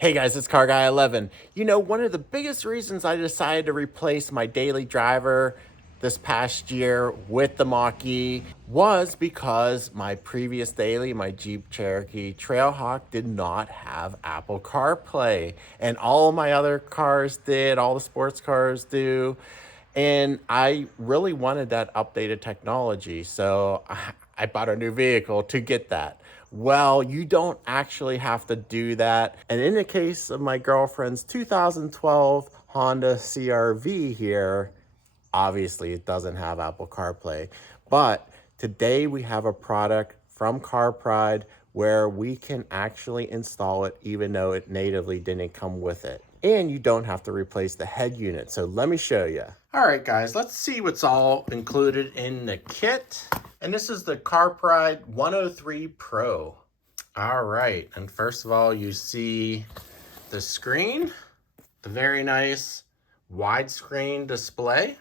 Hey guys, it's CarGuy 11. You know, one of the biggest reasons I decided to replace my daily driver this past year with the Mach-E was because my previous daily, my Jeep Cherokee Trailhawk, did not have Apple CarPlay. And all of my other cars did, all the sports cars do. And I really wanted that updated technology. So I bought a new vehicle to get that. Well, you don't actually have to do that. And in the case of my girlfriend's 2012 Honda CRV here, obviously it doesn't have Apple CarPlay. But today we have a product from CarPride where we can actually install it even though it natively didn't come with it. And you don't have to replace the head unit. So let me show you. All right, guys, let's see what's all included in the kit. And this is the CarPride 103 Pro. All right, and first of all, you see the screen, the very nice widescreen display.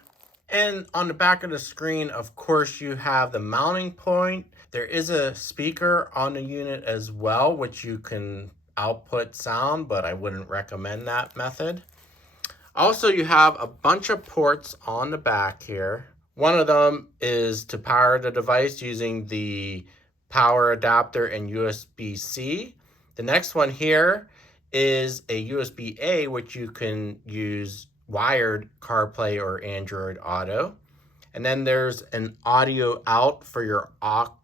And on the back of the screen, of course, you have the mounting point. There is a speaker on the unit as well, which you can output sound, but I wouldn't recommend that method. Also, you have a bunch of ports on the back here. One of them is to power the device using the power adapter and USB-C. The next one here is a USB-A, which you can use wired CarPlay or Android Auto. And then there's an audio out for your aux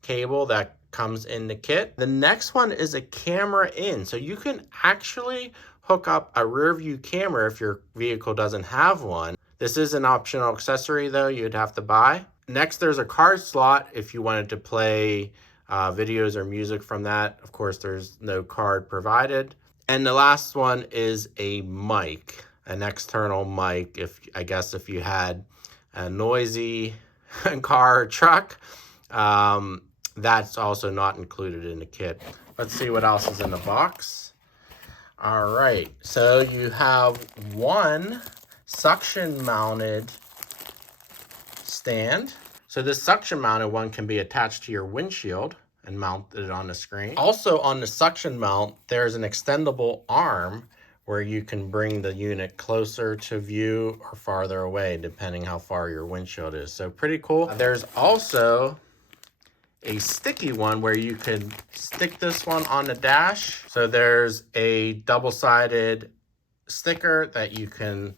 cable that comes in the kit. The next one is a camera in. So you can actually hook up a rear view camera if your vehicle doesn't have one. This is an optional accessory though, you'd have to buy. Next, there's a card slot if you wanted to play videos or music from that. Of course, there's no card provided. And the last one is a mic, an external mic. I guess if you had a noisy car or truck, that's also not included in the kit. Let's see what else is in the box. All right, so you have one suction mounted stand. So this suction mounted one can be attached to your windshield and mounted on the screen. Also on the suction mount, there's an extendable arm where you can bring the unit closer to view or farther away, depending how far your windshield is. So pretty cool. There's also a sticky one where you can stick this one on the dash. So there's a double-sided sticker that you can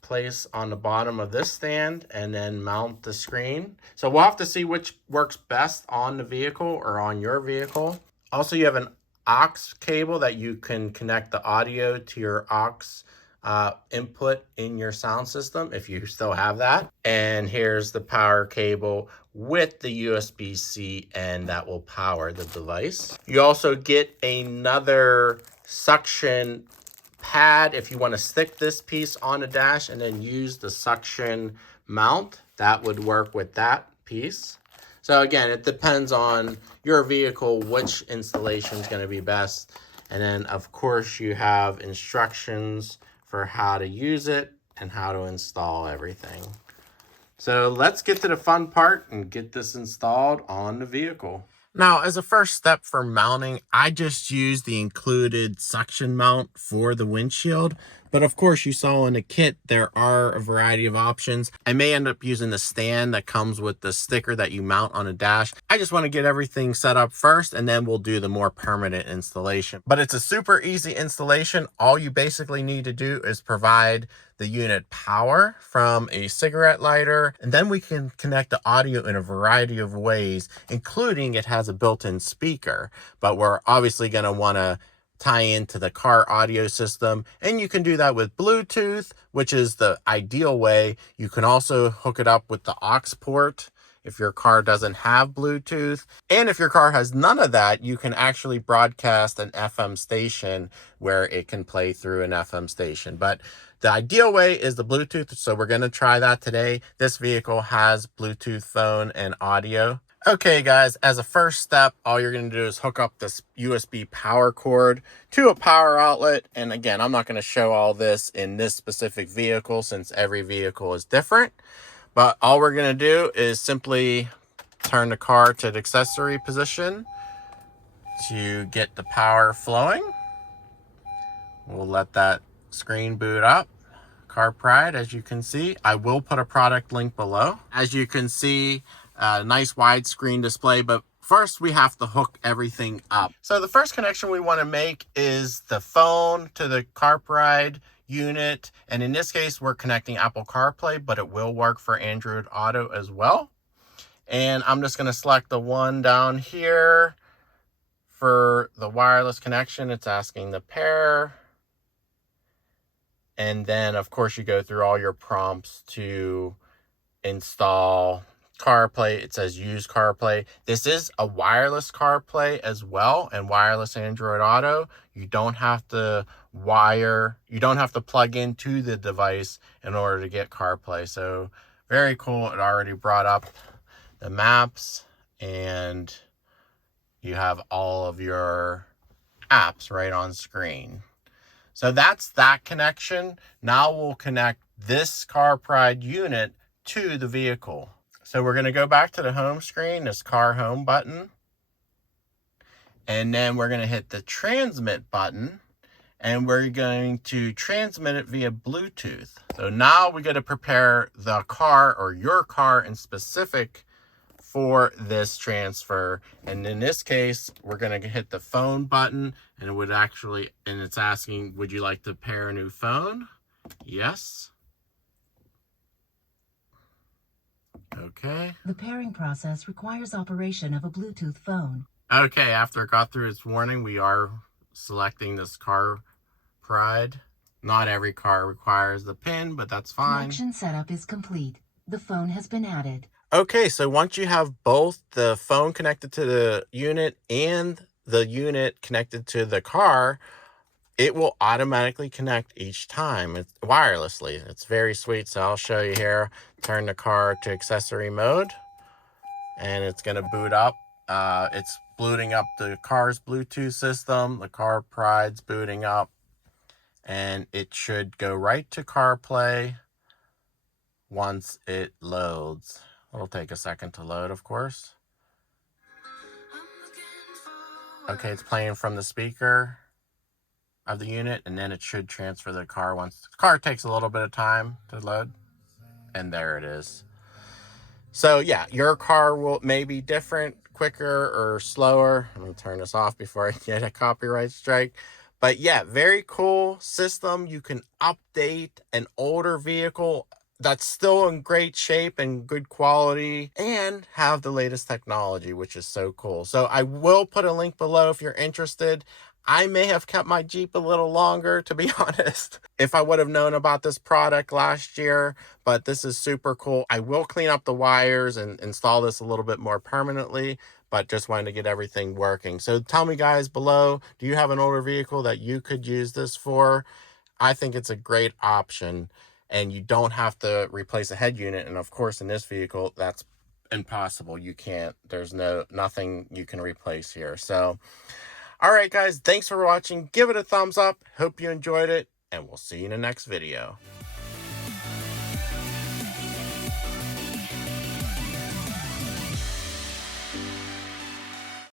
place on the bottom of this stand and then mount the screen. So we'll have to see which works best on the vehicle or on your vehicle. Also, you have an aux cable that you can connect the audio to your aux input in your sound system if you still have that. And here's the power cable with the USB-C, and that will power the device. You also get another suction pad if you want to stick this piece on the dash and then use the suction mount. That would work with that piece. So again, it depends on your vehicle which installation is going to be best. And then of course you have instructions for how to use it and how to install everything. So let's get to the fun part and get this installed on the vehicle. Now, as a first step for mounting, I just used the included suction mount for the windshield. But of course, you saw in the kit, there are a variety of options. I may end up using the stand that comes with the sticker that you mount on a dash. I just want to get everything set up first, and then we'll do the more permanent installation. But it's a super easy installation. All you basically need to do is provide the unit power from a cigarette lighter, and then we can connect the audio in a variety of ways, including it has a built-in speaker, but we're obviously going to want to tie into the car audio system, and you can do that with Bluetooth, which is the ideal way. You can also hook it up with the aux port if your car doesn't have Bluetooth. And if your car has none of that, you can actually broadcast an FM station where it can play through an FM station. But the ideal way is the Bluetooth, so we're going to try that today. This vehicle has Bluetooth phone and audio. Okay guys, as a first step, all you're going to do is hook up this USB power cord to a power outlet. And again, I'm not going to show all this in this specific vehicle since every vehicle is different. But all we're going to do is simply turn the car to the accessory position to get the power flowing. We'll let that screen boot up. CarPlay, as you can see. I will put a product link below. As you can see, a nice widescreen display, but first we have to hook everything up. So the first connection we want to make is the phone to the CarPlay unit. And in this case, we're connecting Apple CarPlay, but it will work for Android Auto as well. And I'm just going to select the one down here for the wireless connection. It's asking the pair. And then, of course, you go through all your prompts to install CarPlay. It says use CarPlay. This is a wireless CarPlay as well, and wireless Android Auto. You don't have to plug into the device in order to get CarPlay. So very cool. It already brought up the maps, and you have all of your apps right on screen. So that's that connection. Now we'll connect this CarPlay unit to the vehicle. So we're going to go back to the home screen, this car home button. And then we're going to hit the transmit button. And we're going to transmit it via Bluetooth. So now we got to prepare the car, or your car in specific, for this transfer. And in this case, we're going to hit the phone button, and it's asking, would you like to pair a new phone? Yes. Okay. The pairing process requires operation of a Bluetooth phone. Okay, after it got through its warning, we are selecting this CarPlay. Not every car requires the PIN, but that's fine. Connection setup is complete. The phone has been added. Okay, so once you have both the phone connected to the unit and the unit connected to the car, it will automatically connect each time. It's wirelessly. It's very sweet. So I'll show you here. Turn the car to accessory mode, and it's going to boot up. It's booting up the car's Bluetooth system. The CarPlay's booting up, and it should go right to CarPlay once it loads. It'll take a second to load, of course. Okay, it's playing from the speaker of the unit, and then it should transfer the car once. The car takes a little bit of time to load, and there it is. So yeah, your car may be different, quicker or slower. I'm going to turn this off before I get a copyright strike. But yeah, very cool system. You can update an older vehicle that's still in great shape and good quality, and have the latest technology, which is so cool. So I will put a link below if you're interested. I may have kept my Jeep a little longer, to be honest, if I would have known about this product last year, but this is super cool. I will clean up the wires and install this a little bit more permanently, but just wanted to get everything working. So tell me, guys, below, do you have an older vehicle that you could use this for? I think it's a great option, and you don't have to replace a head unit. And of course, in this vehicle, that's impossible. You can't. There's nothing you can replace here. So all right, guys, thanks for watching. Give it a thumbs up. Hope you enjoyed it, and we'll see you in the next video.